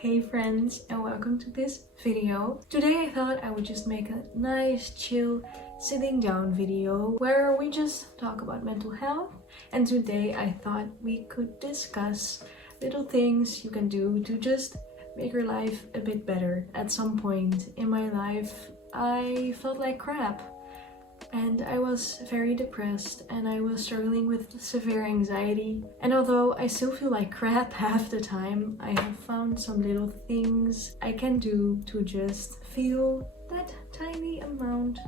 Hey friends, and welcome to this video. Today I thought I would just make a nice chill sitting down video where we just talk about mental health, and today I thought we could discuss little things you can do to just make your life a bit better. At some point in my life I felt like crap and I was very depressed and I was struggling with severe anxiety, and although I still feel like crap half the time, I have found some little things I can do to just feel that tiny amount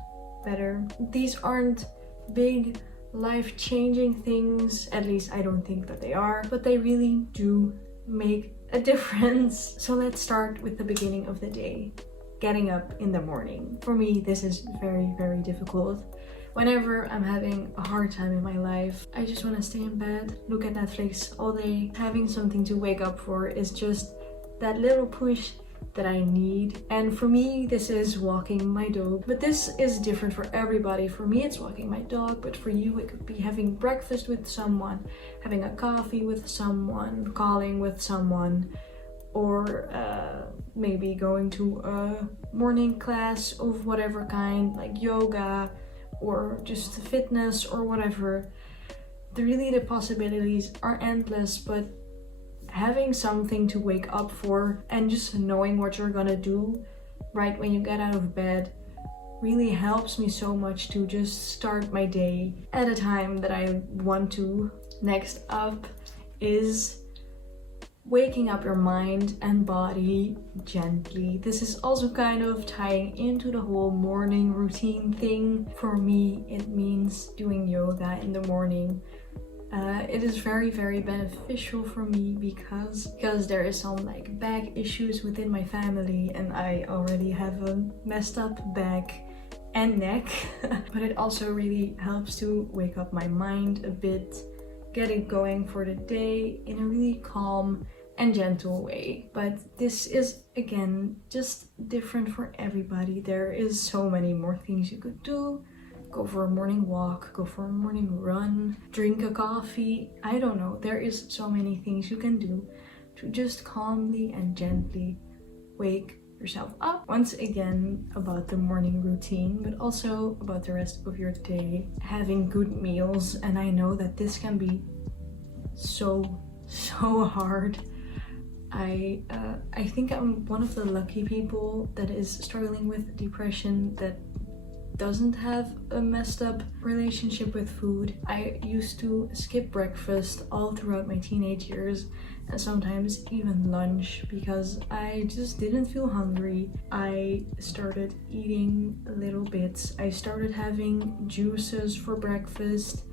better. These aren't big life-changing things, at least I don't think that they are, but they really do make a difference. So let's start with the beginning of the day. Getting up in the morning. For me, this is very difficult. Whenever I'm having a hard time in my life, I just want to stay in bed, look at Netflix all day. Having something to wake up for is just that little push that I need. And for me, this is walking my dog. But this is different for everybody. For me, it's walking my dog, but for you, it could be having breakfast with someone, having a coffee with someone, calling with someone, or maybe going to a morning class of whatever kind, like yoga or just fitness or whatever. The possibilities are endless, but having something to wake up for and just knowing what you're gonna do right when you get out of bed really helps me so much to just start my day at a time that I want to. Next up is waking up your mind and body gently. This is also kind of tying into the whole morning routine thing. For me, it means doing yoga in the morning. It is very beneficial for me because there is some like back issues within my family, and I already have a messed up back and neck. But it also really helps to wake up my mind a bit, get it going for the day in a really calm and gentle way. But this is again just different for everybody. There is so many more things you could do. Go for a morning walk, go for a morning run, drink a coffee. I don't know, there is so many things you can do to just calmly and gently wake yourself up. Once again, about the morning routine, but also about the rest of your day. Having good meals, and I know that this can be so hard. I think I'm one of the lucky people that is struggling with depression that doesn't have a messed up relationship with food. I used to skip breakfast all throughout my teenage years, and sometimes even lunch, because I just didn't feel hungry. I started eating little bits. I started having juices for breakfast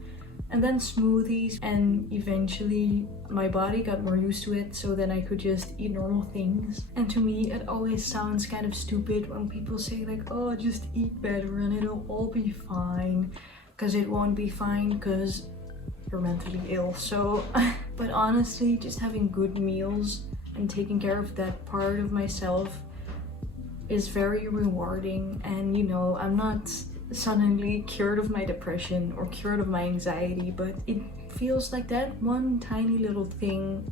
and then smoothies, and eventually my body got more used to it, so then I could just eat normal things. And to me, it always sounds kind of stupid when people say like, oh, just eat better and it'll all be fine, because it won't be fine because you're mentally ill. So but honestly, just having good meals and taking care of that part of myself is very rewarding. And you know, I'm not suddenly cured of my depression or cured of my anxiety, but it feels like that one tiny little thing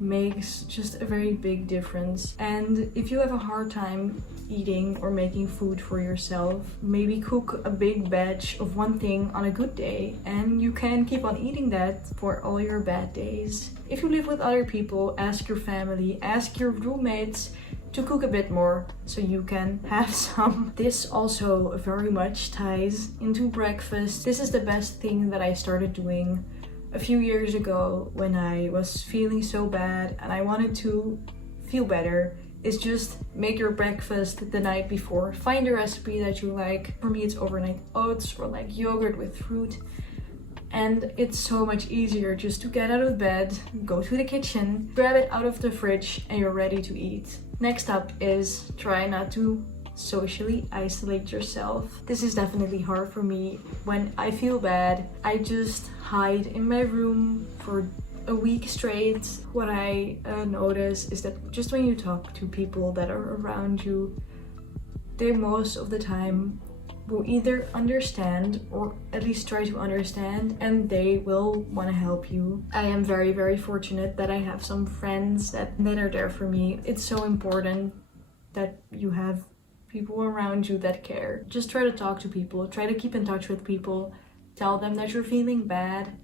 makes just a very big difference. And if you have a hard time eating or making food for yourself, maybe cook a big batch of one thing on a good day, and you can keep on eating that for all your bad days. If you live with other people, ask your family, ask your roommates to cook a bit more so you can have some. This also very much ties into breakfast. This is the best thing that I started doing a few years ago when I was feeling so bad and I wanted to feel better. Is just make your breakfast the night before. Find a recipe that you like. For me, it's overnight oats or like yogurt with fruit. And it's so much easier just to get out of bed, go to the kitchen, grab it out of the fridge, and you're ready to eat. Next up is try not to socially isolate yourself. This is definitely hard for me. When I feel bad, I just hide in my room for a week straight. What I notice is that just when you talk to people that are around you, they most of the time will either understand or at least try to understand, and they will want to help you. I am very, very fortunate that I have some friends that are there for me. It's so important that you have people around you that care. Just try to talk to people, try to keep in touch with people, tell them that you're feeling bad,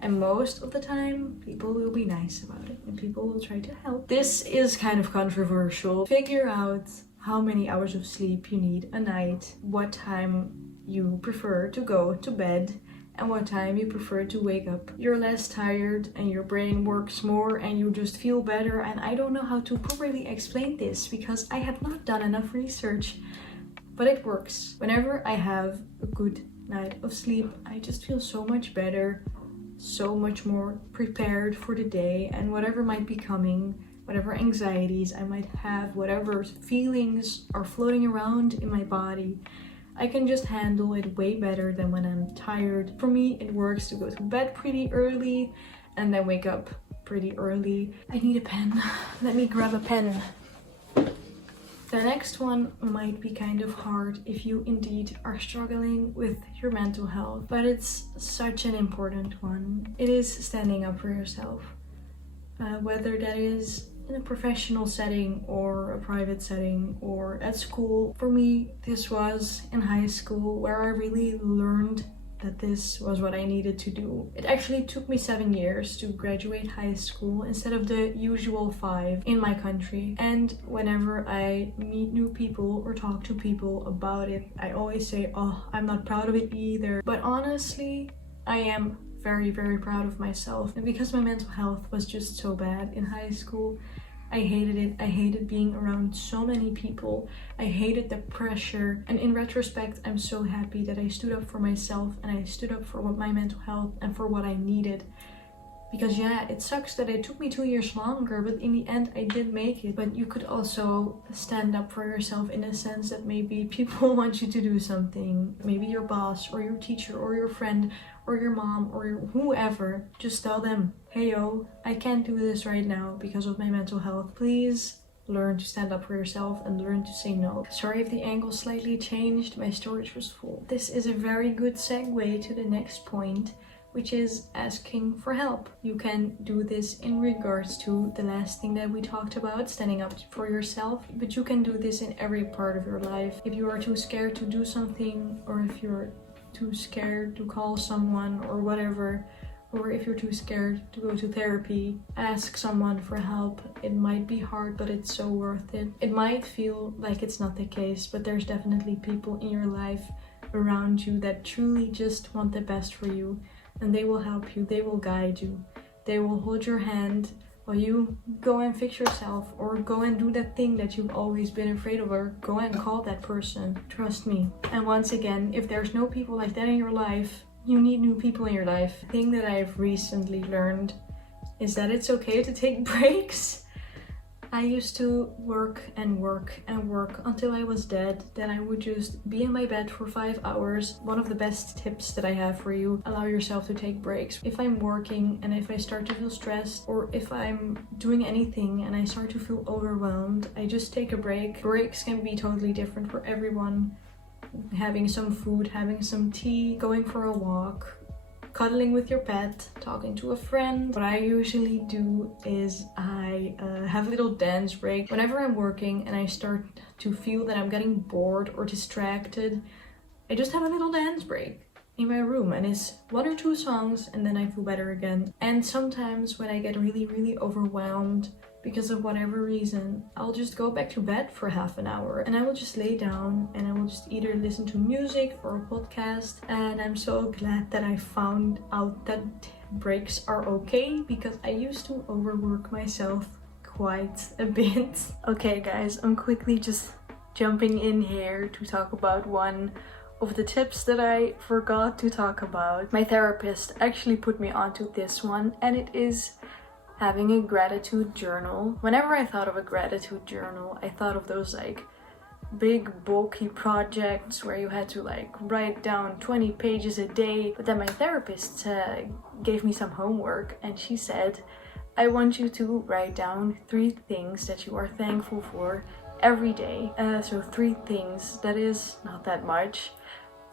and most of the time people will be nice about it and people will try to help. This is kind of controversial. Figure out how many hours of sleep you need a night, what time you prefer to go to bed, and what time you prefer to wake up. You're less tired and your brain works more and you just feel better. And I don't know how to properly explain this because I have not done enough research, but it works. Whenever I have a good night of sleep, I just feel so much better, so much more prepared for the day and whatever might be coming, whatever anxieties I might have, whatever feelings are floating around in my body. I can just handle it way better than when I'm tired. For me, it works to go to bed pretty early and then wake up pretty early. I need a pen. Let me grab a pen. The next one might be kind of hard if you indeed are struggling with your mental health, but it's such an important one. It is standing up for yourself. Whether that is in a professional setting or a private setting or at school. For me, this was in high school where I really learned that this was what I needed to do. It actually took me 7 years to graduate high school instead of the usual 5 in my country. And whenever I meet new people or talk to people about it, I always say, oh, I'm not proud of it either. But honestly, I am very, very proud of myself. And because my mental health was just so bad in high school, I hated it. I hated being around so many people. I hated the pressure. And in retrospect, I'm so happy that I stood up for myself and I stood up for my mental health and for what I needed. Because yeah, it sucks that it took me 2 years longer, but in the end I did make it. But you could also stand up for yourself in a sense that maybe people want you to do something. Maybe your boss or your teacher or your friend or your mom or whoever. Just tell them, hey yo, I can't do this right now because of my mental health. Please learn to stand up for yourself and learn to say no. Sorry if the angle slightly changed, my storage was full. This is a very good segue to the next point, which is asking for help. You can do this in regards to the last thing that we talked about, standing up for yourself, but you can do this in every part of your life. If you are too scared to do something, or if you're too scared to call someone or whatever, or if you're too scared to go to therapy, ask someone for help. It might be hard, but it's so worth it. It might feel like it's not the case, but there's definitely people in your life around you that truly just want the best for you. And they will help you, they will guide you, they will hold your hand while you go and fix yourself or go and do that thing that you've always been afraid of, or go and call that person. Trust me. And once again, if there's no people like that in your life, you need new people in your life. The thing that I've recently learned is that it's okay to take breaks. I used to work and work and work until I was dead. Then I would just be in my bed for 5 hours. One of the best tips that I have for you, allow yourself to take breaks. If I'm working and if I start to feel stressed, or if I'm doing anything and I start to feel overwhelmed, I just take a break. Breaks can be totally different for everyone. Having some food, having some tea, going for a walk, cuddling with your pet, talking to a friend. What I usually do is I have a little dance break. Whenever I'm working and I start to feel that I'm getting bored or distracted, I just have a little dance break in my room, and it's 1 or 2 songs and then I feel better again. And sometimes when I get really, really overwhelmed because of whatever reason, I'll just go back to bed for half an hour and I will just lay down and I will just either listen to music or a podcast. And I'm so glad that I found out that breaks are okay, because I used to overwork myself quite a bit. Okay guys, I'm quickly just jumping in here to talk about one of the tips that I forgot to talk about. My therapist actually put me onto this one, and it is having a gratitude journal. Whenever I thought of a gratitude journal, I thought of those like big bulky projects where you had to like write down 20 pages a day. But then my therapist gave me some homework and she said, I want you to write down 3 things that you are thankful for every day. So 3 things, that is not that much.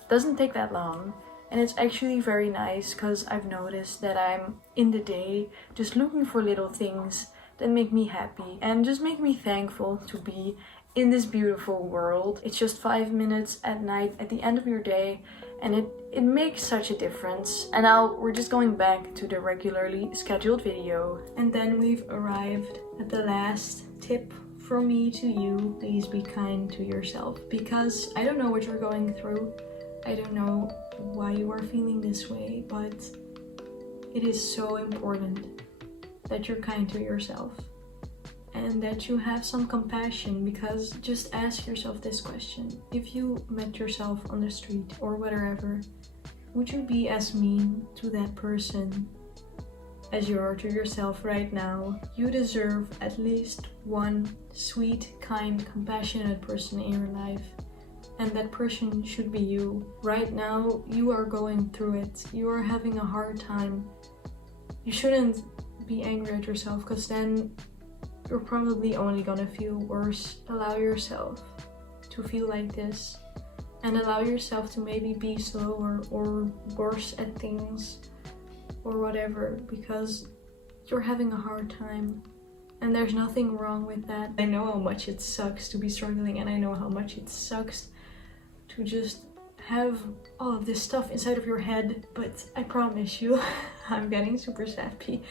doesn't take that long. And it's actually very nice because I've noticed that I'm in the day just looking for little things that make me happy and just make me thankful to be in this beautiful world. It's just 5 minutes at night at the end of your day, and it makes such a difference. And now we're just going back to the regularly scheduled video. And then we've arrived at the last tip from me to you. Please be kind to yourself, because I don't know what you're going through. I don't know why you are feeling this way, but it is so important that you're kind to yourself and that you have some compassion. Because just ask yourself this question: if you met yourself on the street or wherever, would you be as mean to that person as you are to yourself right now? You deserve at least one sweet, kind, compassionate person in your life. And that person should be you. Right now, you are going through it. You are having a hard time. You shouldn't be angry at yourself, because then you're probably only gonna feel worse. Allow yourself to feel like this, and allow yourself to maybe be slower or worse at things or whatever, because you're having a hard time. And there's nothing wrong with that. I know how much it sucks to be struggling, and I know how much it sucks to just have all of this stuff inside of your head, but I promise you, I'm getting super sappy.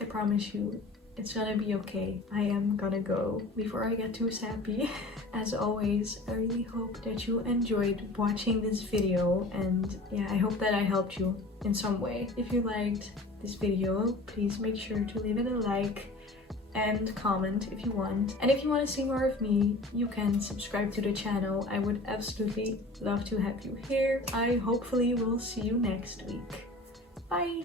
I promise you, it's gonna be okay. I am gonna go before I get too sappy. As always, I really hope that you enjoyed watching this video, and yeah, I hope that I helped you in some way. If you liked this video, please make sure to leave it a like and comment if you want. And if you want to see more of me, you can subscribe to the channel. I would absolutely love to have you here. I hopefully will see you next week. Bye!